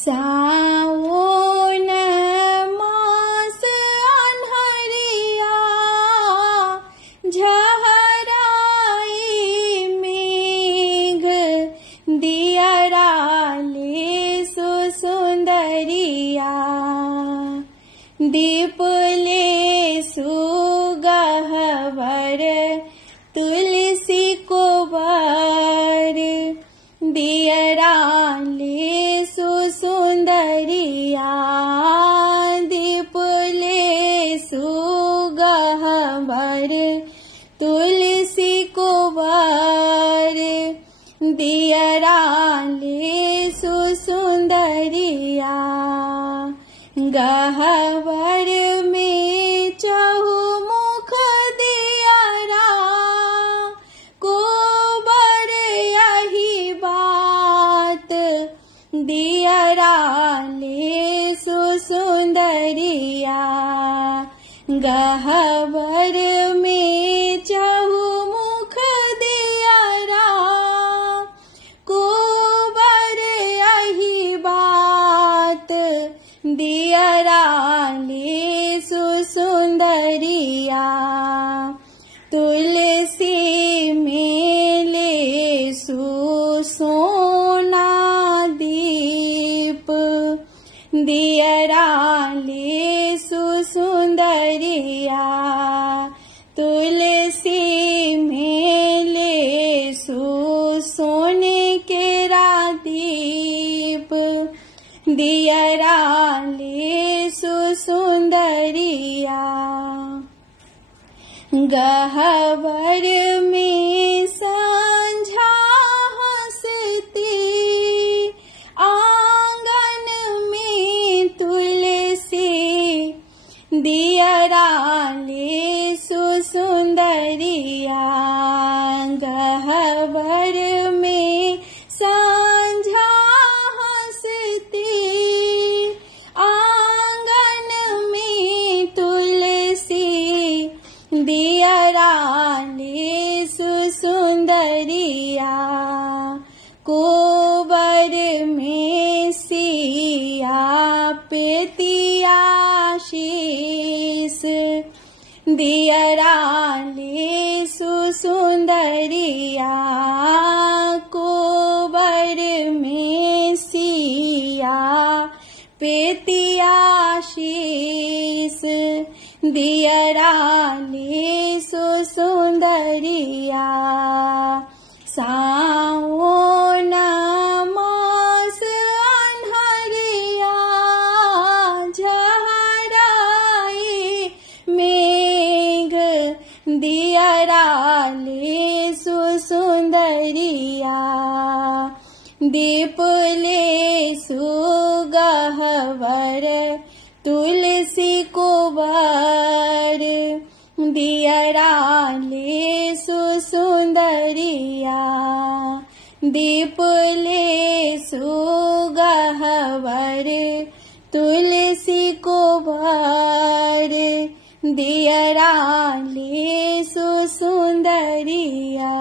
सावन मास अन्हरिया झहराई मेघ दियराले सुसुंदरिया दीपले सुगहवर तुलसी को बर दियराले सुसुंदरिया दीपले सुगहवर तुलसी को बर दियराले सुसुंदरिया गहवर में चहुमुख दियरा को बर यही बात दियराले सुसुंदरिया गहवर में चहुमुख दियरा को बर यही बात दियराले सुसुंदरिया तुलसी मेले सुसोना दीप दियराले सुसुंदरिया तुलसी मेले सुसोने केरा दीप दियराले सुसुंदरिया गहवर में संझा हंसती आंगन में तुलसी दियराले सुसुंदरिया गहवर में संझा हंसती आंगन में तुलसी दियराले सुसुंदरिया कोबर में सिया पेतिया शीस दियराले सुसुंदरिया कोबर में सिया पेतिया शीस दियराले सुसुंदरिया सावन मास अन्हरिया झहराई मेघ दियराले सुसुंदरिया दीपले सुगहवर तुलसी को बर दियराले सुसुंदरिया दीपले सुगहवर तुलसी को बर दियराले सुसुंदरिया।